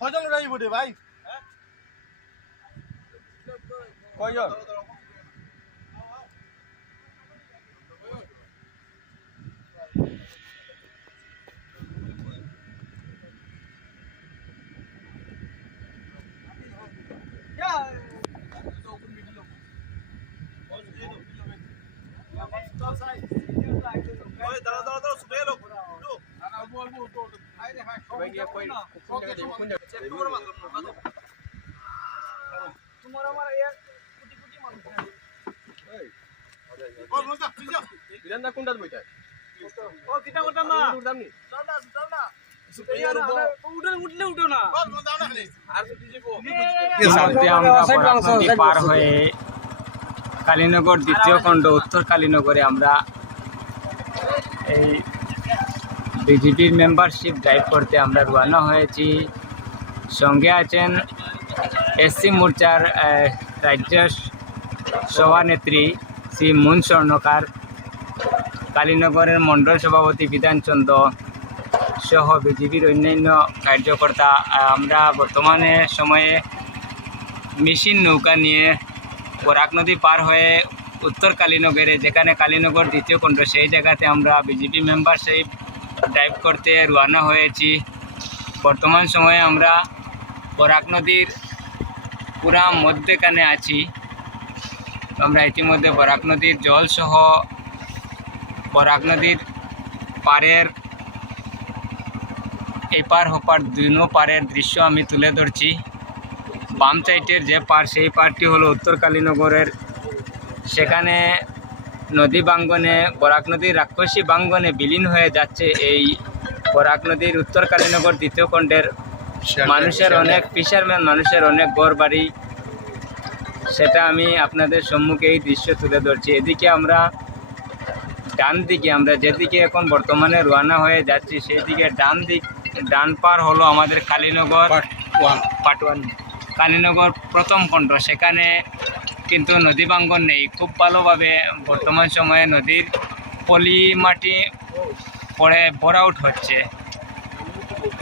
কয়জন যাইব রে ভাই? কয়জন? পার হয়ে কালীনগর দ্বিতীয় খণ্ড উত্তর কালীনগরে আমরা এই বিজেপির মেম্বারশিপ ড্রাইভ করতে আমরা রওনা হয়েছি। সঙ্গে আছেন এসসি মোর্চার রাজ্য সভানেত্রী শ্রী মুন স্বর্ণকার, কালীনগরের মণ্ডল সভাপতি বিধানচন্দ্র সহ বিজেপির অন্যান্য কার্যকর্তা। আমরা বর্তমানে সময়ে মেশিন নৌকা নিয়ে বরাক নদী পার হয়ে উত্তর কালীনগরে, যেখানে কালীনগর দ্বিতীয় খণ্ড, সেই জায়গাতে আমরা বিজেপি মেম্বারশিপ ড্রাইভ করতে রওনা হয়েছি। বর্তমান সময়ে আমরা বরাক নদীর পুরা মধ্যখানে আছি। আমরা ইতিমধ্যে বরাক নদীর জল সহ বরাক নদীর পাড়ের এপার ওপার দুনো পাড়ের দৃশ্য আমি তুলে ধরছি। বাম সাইডের যে পাড়, সেই পাড়টি হলো উত্তর কালীনগরের। সেখানে নদী বাঙ্গনে, বরাক নদীর রাক্ষসী বাঙ্গনে বিলীন হয়ে যাচ্ছে এই বরাক নদীর উত্তর কালীনগর দ্বিতীয় খণ্ডের মানুষের অনেক, ফিশারম্যান মানুষের অনেক ঘর বাড়ি। সেটা আমি আপনাদের সম্মুখে এই দৃশ্য তুলে ধরছি। এদিকে আমরা ডান দিকে, আমরা যেদিকে এখন বর্তমানে রওনা হয়ে যাচ্ছি, সেই দিকে ডান পার হলো আমাদের কালীনগর পার্ট 1 কালীনগর প্রথম খণ্ড। সেখানে কিন্তু নদী বাঙ্গন নেই। খুব ভালোভাবে বর্তমান সময়ে নদীর পলি মাটি পড়ে বোর আউট হচ্ছে।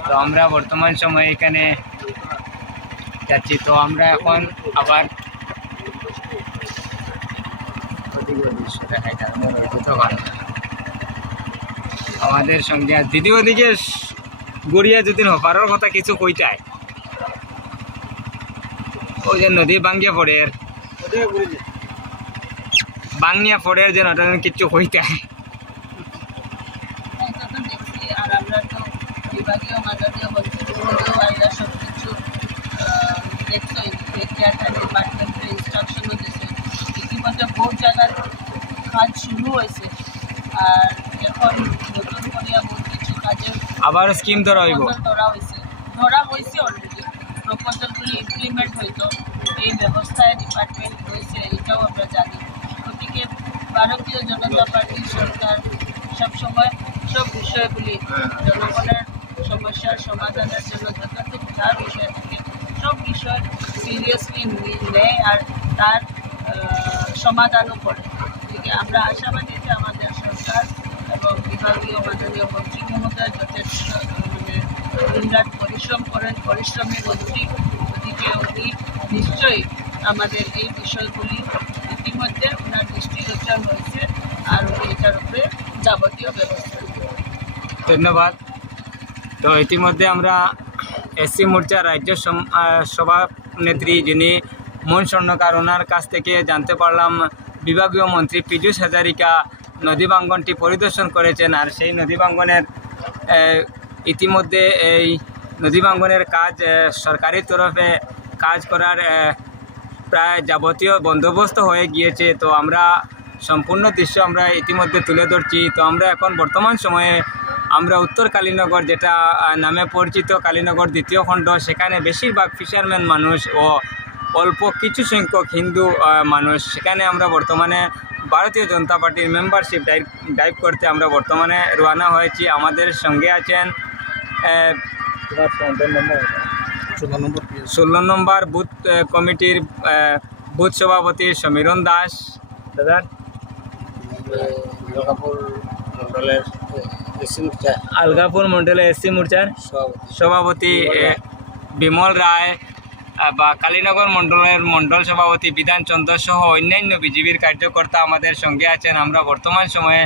তো আমরা বর্তমান সময়ে এখানে যাচ্ছি। তো আমরা এখন আবার আমাদের সঙ্গে দিদি ওদিকে গড়িয়া যদি হপারের কথা কিছু কইটায়, ওই যে নদী বাঙ্গিয়া পড়ের বাংনিয়া পড়ের যে নটা কিছু কইটায়। ইতিমধ্যে বহু জায়গার কাজ শুরু হয়েছে, আর এখন নতুন করিয়া বহু কিছু কাজের আবার স্কিম ধরা হয়েছে অলরেডি। প্রপোজালগুলি ইমপ্লিমেন্ট হইতো, এই ব্যবস্থায় ডিপার্টমেন্ট রয়েছে, এটাও আমরা জানি। গতিকে ভারতীয় জনতা পার্টির সরকার সবসময় সব বিষয়গুলি জনগণের সমস্যার সমাধানের জন্য যতটুকু তার বিষয় থাকে সব বিষয় সিরিয়াসলি নেয় আর তার সমাধানও করে। এদিকে আমরা আশাবাদী যে আমাদের সরকার এবং বিভাগীয় মাননীয় মন্ত্রী মহোদয় যথেষ্ট দিনরাত পরিশ্রম করেন, পরিশ্রমী মন্ত্রী। ওদিকে উনি নিশ্চয়ই আমাদের এই বিষয়গুলি ইতিমধ্যে ওনার দৃষ্টিগোচর হয়েছে আর উনি এটার উপরে যাবতীয় ব্যবস্থা। ধন্যবাদ। তো ইতিমধ্যে আমরা এসসি মোর্চার রাজ্য সভানেত্রী যিনি মুন স্বর্ণকার, ওনার কাছ থেকে জানতে পারলাম বিভাগীয় মন্ত্রী পীযূষ হাজারিকা নদী বাঙ্গনটি পরিদর্শন করেছেন। আর সেই নদী বাঙ্গনের ইতিমধ্যে এই নদী বাঙ্গনের কাজ সরকারি তরফে কাজ করার প্রায় যাবতীয় বন্দোবস্ত হয়ে গিয়েছে। তো আমরা সম্পূর্ণ দৃশ্য আমরা ইতিমধ্যে তুলে ধরছি। তো আমরা এখন বর্তমান সময়ে আমরা উত্তর কালীনগর, যেটা নামে পরিচিত কালীনগর দ্বিতীয় খণ্ড, সেখানে বেশিরভাগ ফিশারম্যান মানুষ ও অল্প কিছু সংখ্যক হিন্দু মানুষ। সেখানে আমরা বর্তমানে ভারতীয় জনতা পার্টির মেম্বারশিপ ড্রাইভ করতে আমরা বর্তমানে রওনা হয়েছি। আমাদের সঙ্গে আছেন 16 নম্বর বুথ কমিটির বুথ সভাপতি সমীরণ দাস দাদা, আলগাপুর মন্ডলের এসসি মোর্চার সভাপতি বিমল রায় বা কালীনগর মন্ডলের মন্ডল সভাপতি বিধান চন্দ্র সহ অন্যান্য বিজেপির কার্যকর্তা আমাদের সঙ্গে আছেন। আমরা বর্তমান সময়ে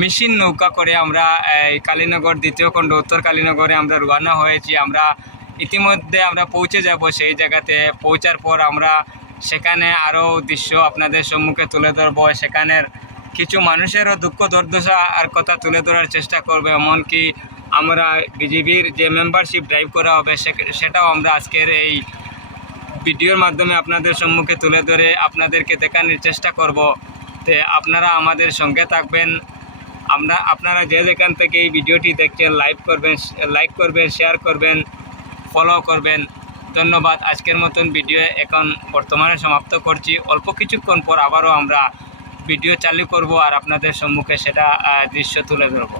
মেশিন নৌকা করে আমরা এই কালীনগর দ্বিতীয় খণ্ড উত্তর কালীনগরে আমরা রওনা হয়েছি। আমরা ইতিমধ্যে আমরা পৌঁছে যাব সেই জায়গাতে। পৌঁছার পর আমরা সেখানে আরও দৃশ্য আপনাদের সম্মুখে তুলে ধরবো। সেখানের কিছু মানুষেরও দুঃখ দুর্দশা আর কথা তুলে ধরার চেষ্টা করবে। এমনকি আমরা বিজেপির যে মেম্বারশিপ ড্রাইভ করা হবে সেটাও আমরা আজকের এই ভিডিওর মাধ্যমে আপনাদের সম্মুখে তুলে ধরে আপনাদেরকে দেখানোর চেষ্টা করব। তো আপনারা আমাদের সঙ্গে থাকবেন। আপনারা যে যেখান থেকে এই ভিডিওটি দেখছেন লাইক করবেন, শেয়ার করবেন, ফলো করবেন। ধন্যবাদ। আজকের মতন ভিডিও এখন বর্তমানে সমাপ্ত করছি। অল্প কিছুক্ষণ পর আবারও আমরা ভিডিও চালু করব আর আপনাদের সম্মুখে সেটা দৃশ্য তুলে ধরব।